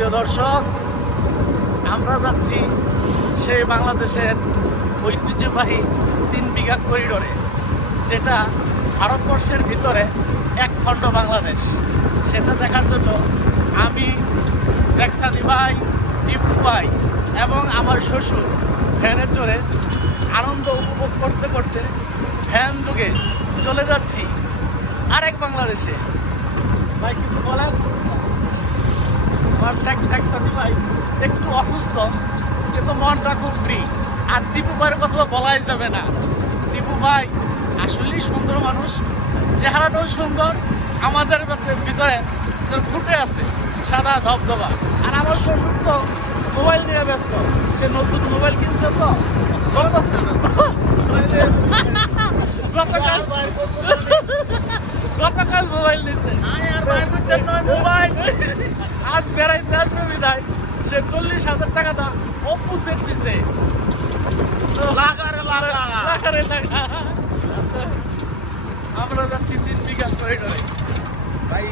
প্রিয় দর্শক, আমরা যাচ্ছি সেই বাংলাদেশের ঐতিহ্যবাহী 3 বিঘা করিডোরে, যেটা ভারতবর্ষের ভিতরে এক খণ্ড বাংলাদেশ। সেটা দেখার জন্য আমি, জ্যাকসানি ভাই, টিপু ভাই এবং আমার শ্বশুর ভ্যানের জোরে আনন্দ উপভোগ করতে করতে ভ্যান যুগে চলে যাচ্ছি আরেক বাংলাদেশে। ভাই কিছু বলেন? আমার জ্যাকসানি ভাই একটু অসুস্থ, কিন্তু মনটা খুব ফ্রি। আর টিপু ভাইয়ের কথা তো বলাই যাবে না। টিপু ভাই আসলেই সুন্দর মানুষ, চেহারাটাও সুন্দর, আমাদের ভিতরে ফুটে আছে সাদা ধবধবা। আর আমার শ্বশুর তো মোবাইল নিয়ে ব্যস্ত, সে নতুন মোবাইল কিনছে তো গতকাল মোবাইল নিচ্ছে, আজ বেড়াইতে আসবে বিদায় সে 40,000 টাকাটা অপু সেট দিছে। আমরা যাচ্ছি 3 বিঘা করিডোরে। ভাই